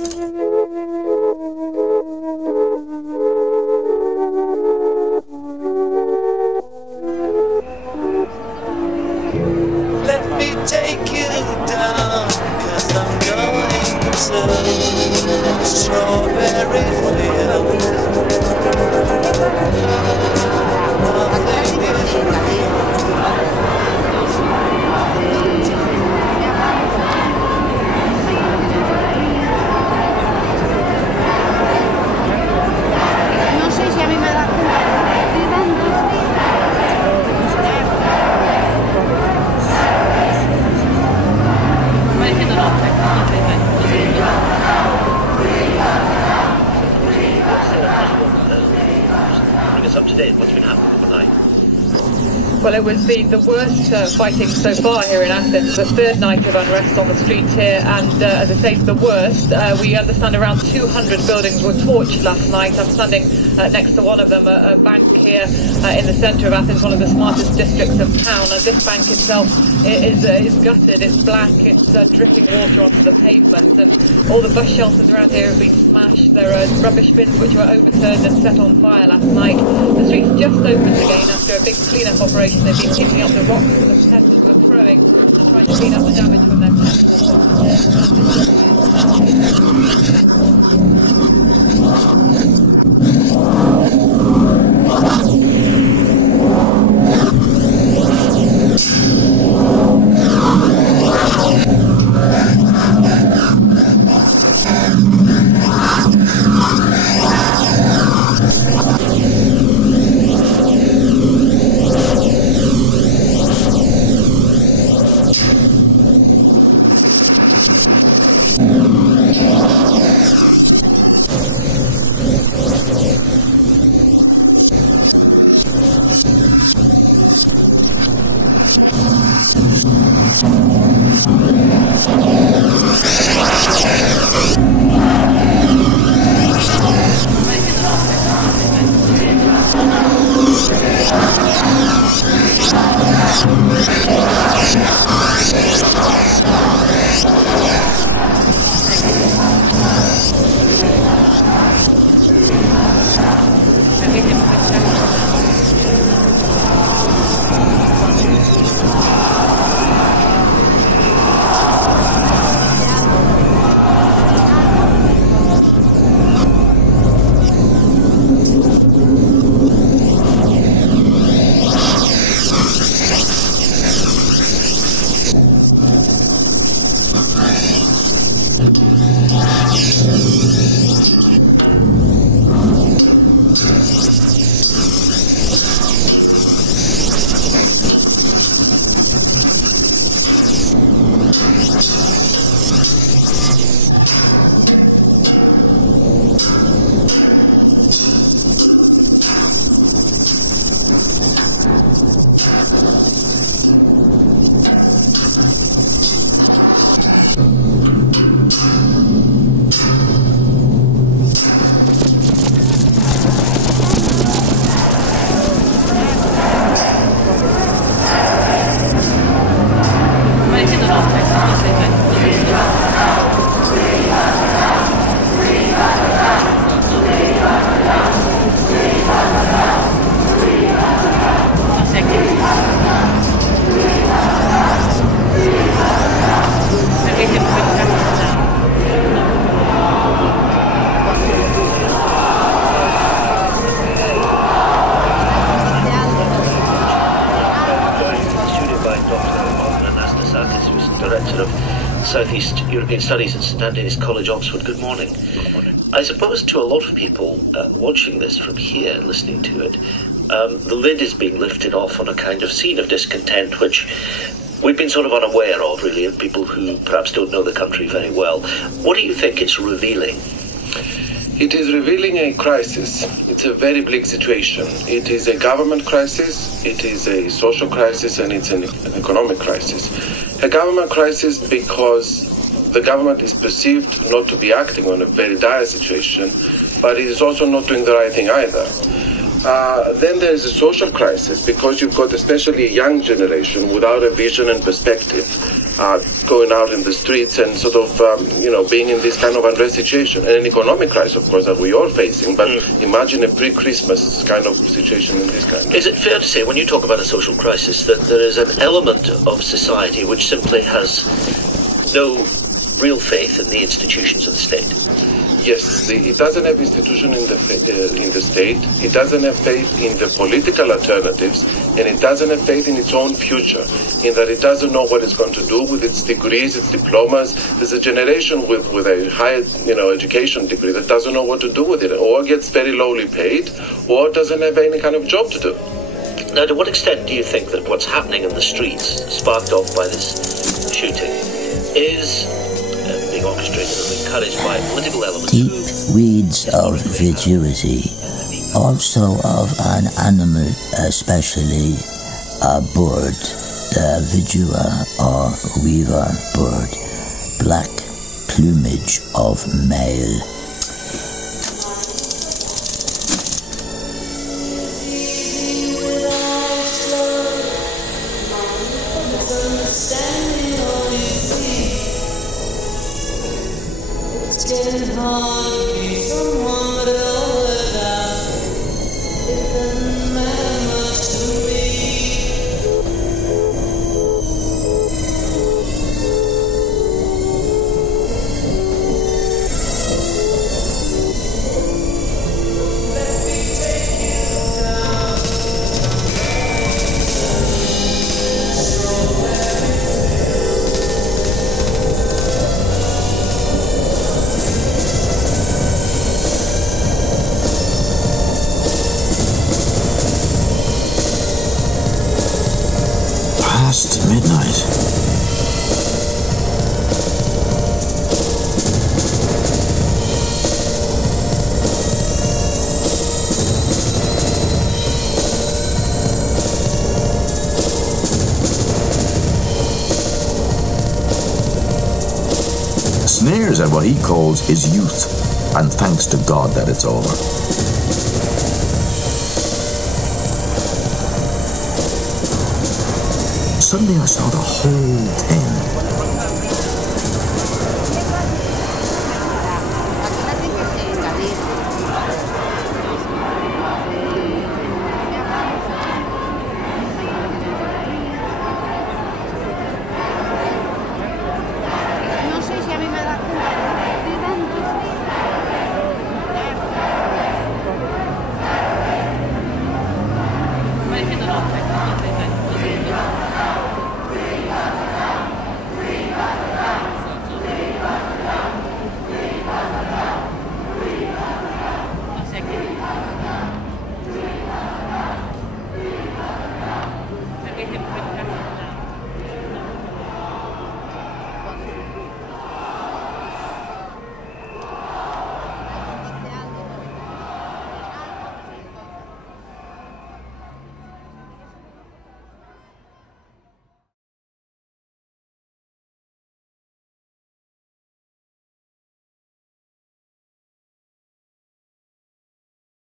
Let me take you down, 'cause I'm going to strawberry fields. No sé si a mí me da Bring us up to date. What's been happening overnight? Well, it was the worst fighting so far here in Athens, the third night of unrest on the streets here, and as I say, the worst. We understand around 200 buildings were torched last night. I'm standing next to one of them, a bank here in the centre of Athens, one of the smartest districts of town. This bank itself is gutted, it's black, it's dripping water onto the pavement, and all the bus shelters around here have been smashed. There are rubbish bins which were overturned and set on fire last night. The streets just opened again after a big clean-up operation. They've been picking up the rocks that the protesters were throwing and trying to clean up the damage from their personal Director of Southeast European Studies at St Anthony's College, Oxford. Good morning. Good morning. I suppose to a lot of people watching this from here, listening to it, the lid is being lifted off on a kind of scene of discontent, which we've been sort of unaware of, really, of people who perhaps don't know the country very well. What do you think it's revealing? It is revealing a crisis. It's a very bleak situation. It is a government crisis, it is a social crisis, and it's an economic crisis. A government crisis because the government is perceived not to be acting on a very dire situation, but it is also not doing the right thing either. Then there is a social crisis because you've got especially a young generation without a vision and perspective. going out in the streets and sort of, being in this kind of unrest situation. And an economic crisis, of course, that we are facing, but imagine a pre-Christmas kind of situation in this country. Is it fair to say, when you talk about a social crisis, that there is an element of society which simply has no real faith in the institutions of the state? Yes, it doesn't have institution in the state, it doesn't have faith in the political alternatives, and it doesn't have faith in its own future, in that it doesn't know what it's going to do with its degrees, its diplomas. There's a generation with a higher education degree that doesn't know what to do with it, or gets very lowly paid, or doesn't have any kind of job to do. Now, to what extent do you think that what's happening in the streets, sparked off by this shooting, is being orchestrated and encouraged by political elements? Deep weeds of virtuity, also of an animal, especially a bird, the vidua or weaver bird, black plumage of male. Past midnight. Sneers at what he calls his youth, and thanks to God that it's over. Suddenly I saw the whole thing.